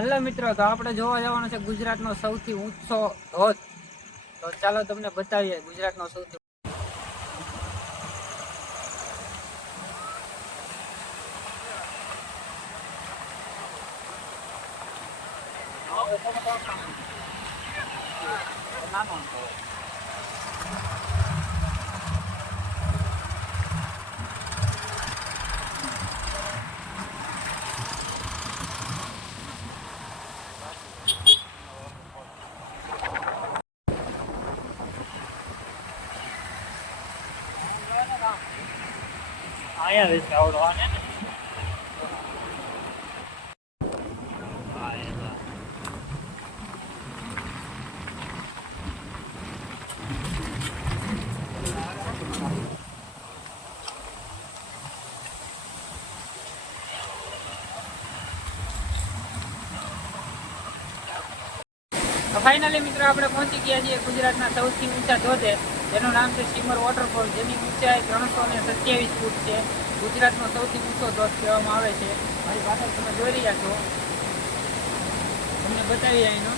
Hello મિત્રો, તો આપણે જોવા જવાનું છે ગુજરાતનો સૌથી ઊંચો ધોધ. તો ચાલો તમને બતાવીએ ગુજરાતનો સૌથી આયા વિશે આવડવાને ને. ફાઇનલી મિત્રો આપણે પહોંચી ગયા છીએ ગુજરાતના સૌથી ઊંચા ધોધે, જેનું નામ છે સીમર વોટરફોલ, જેની ઊંચાઈ 327 ફૂટ છે. ગુજરાતનો સૌથી ઊંચો ધોધ કહેવામાં આવે છે. મારી પાછળ તમે જોઈ રહ્યા છો, તમને બતાવી અહીંનો.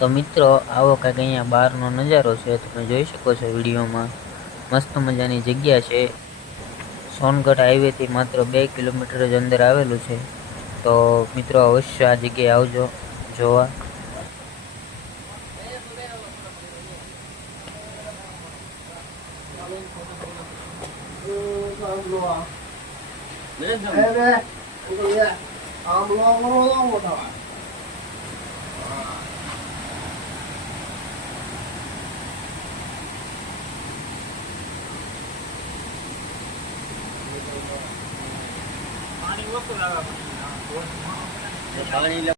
તો મિત્રો આવો કંઈક અહીંયા બહારનો નજારો છે, તમે જોઈ શકો છો વિડીયોમાં. મસ્ત મજાની જગ્યા છે. સોનગઢ હાઈવેથી માત્ર 2 કિલોમીટર જ અંદર આવેલું છે. તો મિત્રો અવશ્ય આ જગ્યાએ આવજો જોવા. પાણી ઓછું લાગે.